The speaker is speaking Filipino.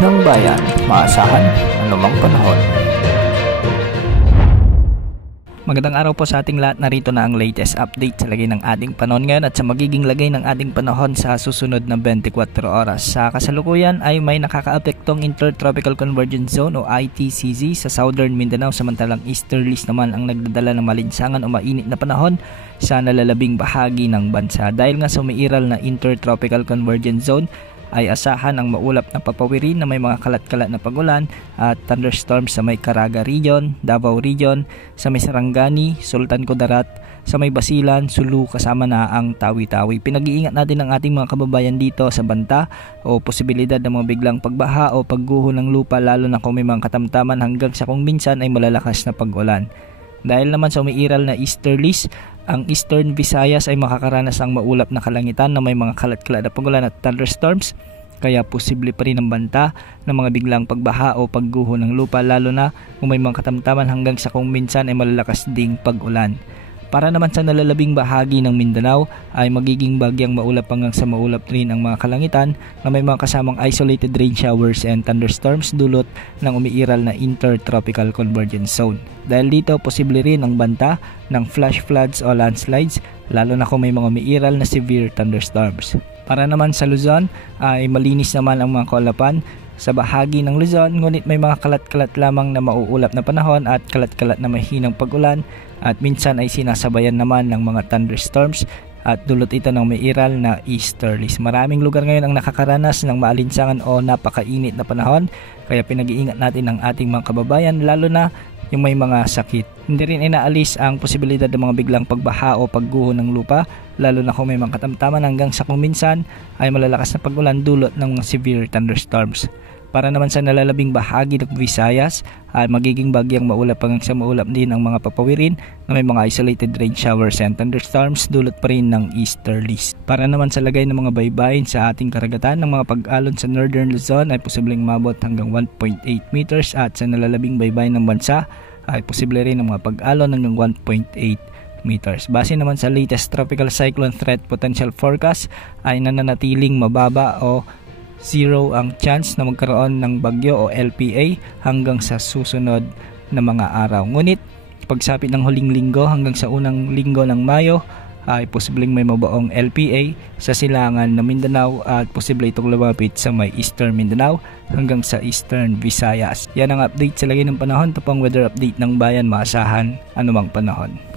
ng bayan, maasahan anumang panahon. Magandang araw po sa ating lahat. Narito na ang latest update sa lagay ng ating panahon ngayon at sa magiging lagay ng ating panahon sa susunod na 24 oras. Sa kasalukuyan ay may nakakaapektong Intertropical Convergence Zone o ITCZ sa Southern Mindanao, samantalang easterlies naman ang nagdadala ng malinsangan o mainit na panahon sa nalalabing bahagi ng bansa. Dahil nga sa umiiral na Intertropical Convergence Zone ay asahan ang maulap na papawirin na may mga kalat-kalat na pagulan at thunderstorms sa may Caraga Region, Davao Region, sa may Sarangani, Sultan Kudarat, sa may Basilan, Sulu kasama na ang Tawi-Tawi. Pinag-iingat natin ang ating mga kababayan dito sa banta o posibilidad ng mga biglang pagbaha o pagguho ng lupa, lalo na kung may mga katamtaman hanggang sa kung minsan ay malalakas na pag-ulan. Dahil naman sa umiiral na easterlies, ang Eastern Visayas ay makakaranas ng maulap na kalangitan na may mga kalat-kalat na pagulan at thunderstorms, kaya posible pa rin ang banta ng mga biglang pagbaha o pagguho ng lupa, lalo na kung may mga katamtaman hanggang sa kung minsan ay malalakas ding pag-ulan. Para naman sa nalalabing bahagi ng Mindanao ay magiging bagyang maulap hanggang sa maulap rin ang mga kalangitan na may mga kasamang isolated rain showers and thunderstorms dulot ng umiiral na Intertropical Convergence Zone. Dahil dito, posible rin ang banta ng flash floods o landslides, lalo na kung may mga umiiral na severe thunderstorms. Para naman sa Luzon ay malinis naman ang mga kaulapan sa bahagi ng Luzon, ngunit may mga kalat-kalat lamang na mauulap na panahon at kalat-kalat na mahinang pag-ulan at minsan ay sinasabayan naman ng mga thunderstorms at dulot ito ng mairal na easterlies. Maraming lugar ngayon ang nakakaranas ng maalinsangan o napakainit na panahon, kaya pinag-iingat natin ang ating mga kababayan, lalo na yung may mga sakit. Hindi rin inaalis ang posibilidad ng mga biglang pagbaha o pagguho ng lupa, lalo na kung may mga katamtaman hanggang sa kung minsan ay malalakas na pag-ulan dulot ng mga severe thunderstorms. Para naman sa nalalabing bahagi ng Visayas ay magiging bagyang maulap hanggang sa maulap din ang mga papawirin na may mga isolated rain showers and thunderstorms dulot pa rin ng easterlies. Para naman sa lagay ng mga baybayin sa ating karagatan, ng mga pag-alon sa Northern Luzon ay posibleng mabot hanggang 1.8 meters at sa nalalabing baybayin ng bansa ay posible rin ang mga pag-alon hanggang 1.8 meters. Base naman sa latest Tropical Cyclone Threat Potential Forecast ay nananatiling mababa o zero ang chance na magkaroon ng bagyo o LPA hanggang sa susunod na mga araw. Ngunit pagsapit ng huling linggo hanggang sa unang linggo ng Mayo ay posibleng may mabaong LPA sa silangan ng Mindanao at posible itong lumapit sa may Eastern Mindanao hanggang sa Eastern Visayas. Yan ang update sa lagay ng panahon. Ito pang weather update ng bayan, maasahan anumang panahon.